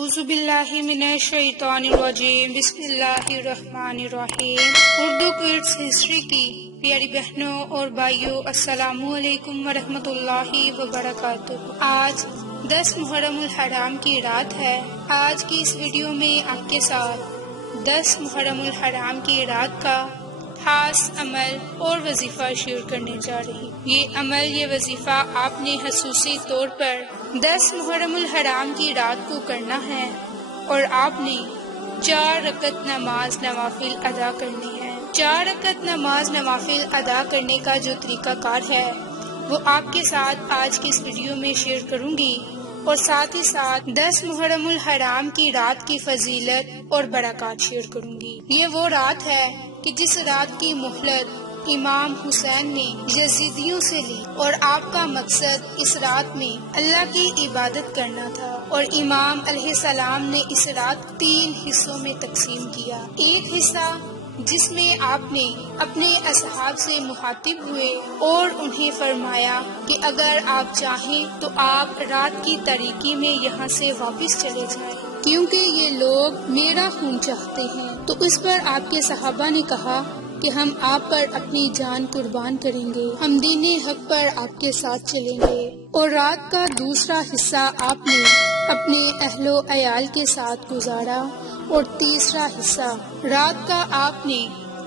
اعوذ باللہ من الشیطان الرجیم، بسم اللہ الرحمن الرحیم۔ اردو کوئٹس ہسٹری کی پیاری بہنوں اور بھائیوں، السلام علیکم ورحمۃ اللہ وبرکاتہ۔ آج 10 محرم الحرام کی رات ہے۔ آج کی اس ویڈیو میں آپ کے ساتھ 10 محرم الحرام کی رات کا خاص عمل اور وظیفہ شیئر کرنے جا رہی۔ یہ وظیفہ آپ نے خصوصی طور پر 10 محرم الحرام کی رات کو کرنا ہے اور آپ نے 4 رکعت نماز نوافل ادا کرنی ہے۔ 4 رکعت نماز نوافل ادا کرنے کا جو طریقہ کار ہے وہ آپ کے ساتھ آج کی اس ویڈیو میں شیئر کروں گی، اور ساتھ ہی ساتھ 10 محرم الحرام کی رات کی فضیلت اور برکات شیئر کروں گی۔ یہ وہ رات ہے کہ جس رات کی مہلت امام حسین نے یزیدیوں سے لی، اور آپ کا مقصد اس رات میں اللہ کی عبادت کرنا تھا، اور امام علیہ السلام نے اس رات 3 حصوں میں تقسیم کیا۔ ایک حصہ جس میں آپ نے اپنے اصحاب سے مخاطب ہوئے اور انہیں فرمایا کہ اگر آپ چاہیں تو آپ رات کی تاریکی میں یہاں سے واپس چلے جائیں، کیونکہ یہ لوگ میرا خون چاہتے ہیں۔ تو اس پر آپ کے صحابہ نے کہا کہ ہم آپ پر اپنی جان قربان کریں گے، ہم دین حق پر آپ کے ساتھ چلیں گے۔ اور رات کا دوسرا حصہ آپ نے اپنے اہل و عیال کے ساتھ گزارا، اور تیسرا حصہ رات کا آپ نے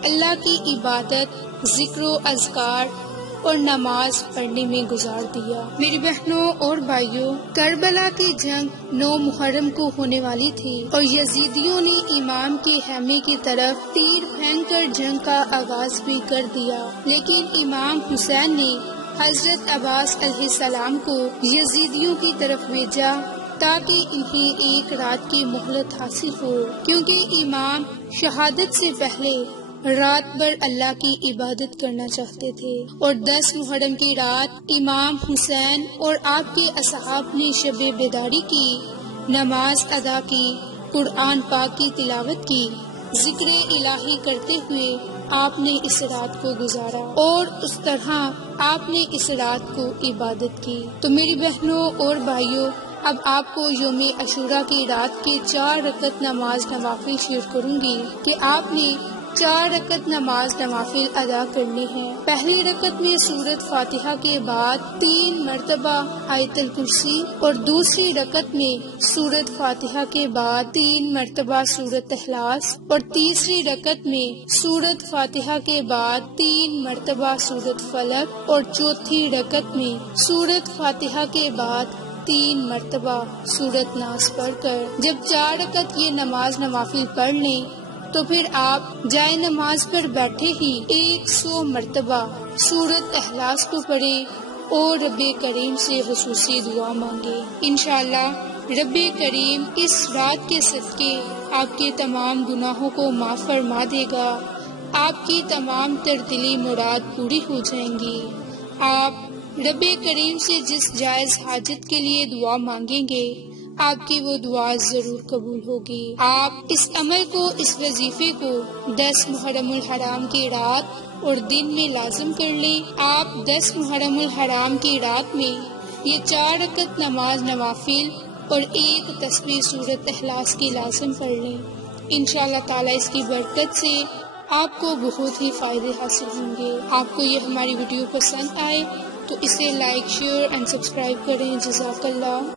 اللہ کی عبادت، ذکر و اذکار اور نماز پڑھنے میں گزار دیا۔ میری بہنوں اور بھائیوں، کربلا کی جنگ 9 محرم کو ہونے والی تھی، اور یزیدیوں نے امام کے خیمے کی طرف تیر پھینک کر جنگ کا آغاز بھی کر دیا، لیکن امام حسین نے حضرت عباس علیہ السلام کو یزیدیوں کی طرف بھیجا تاکہ انہیں ایک رات کی مہلت حاصل ہو، کیونکہ امام شہادت سے پہلے رات بھر اللہ کی عبادت کرنا چاہتے تھے۔ اور 10 محرم کی رات امام حسین اور آپ کے اصحاب نے شب بیداری کی، نماز ادا کی، قرآن پاک کی تلاوت کی، ذکر الہی کرتے ہوئے آپ نے اس رات کو گزارا، اور اس طرح آپ نے اس رات کو عبادت کی۔ تو میری بہنوں اور بھائیوں، اب آپ کو یوم عاشوراء کی رات کے 4 رکعت نماز نوافل شیئر کروں گی کہ آپ نے 4 رکعت نماز نوافل ادا کرنے ہیں۔ پہلی رکعت میں سورۃ فاتحہ کے بعد 3 مرتبہ آیت الکرسی، اور دوسری رکعت میں سورۃ فاتحہ کے بعد 3 مرتبہ سورۃ اخلاص، اور تیسری رکعت میں سورۃ فاتحہ کے بعد 3 مرتبہ سورۃ فلق، اور چوتھی رکعت میں سورۃ فاتحہ کے بعد 3 مرتبہ سورۃ ناس پڑھ کر جب 4 رکعت یہ نماز نوافل پڑھ لیں تو پھر آپ جائے نماز پر بیٹھے ہی 100 مرتبہ سورۃ اخلاص کو پڑھیں اور رب کریم سے خصوصی دعا مانگے۔ انشاءاللہ رب کریم اس رات کے صدقے آپ کے تمام گناہوں کو معاف فرما دے گا، آپ کی تمام تر دلی مراد پوری ہو جائیں گی۔ آپ رب کریم سے جس جائز حاجت کے لیے دعا مانگیں گے آپ کی وہ دعا ضرور قبول ہوگی۔ آپ اس عمل کو، اس وظیفے کو 10 محرم الحرام کی رات اور دن میں لازم کر لیں۔ آپ 10 محرم الحرام کی رات میں یہ 4 رکعت نماز نوافل اور 1 تسبیح سورۃ اخلاص کی لازم پڑھ لیں۔ انشاءاللہ تعالی اس کی برکت سے آپ کو بہت ہی فائدے حاصل ہوں گے۔ آپ کو یہ ہماری ویڈیو پسند آئے تو اسے لائک، شیئر اینڈ سبسکرائب کریں۔ جزاک اللہ۔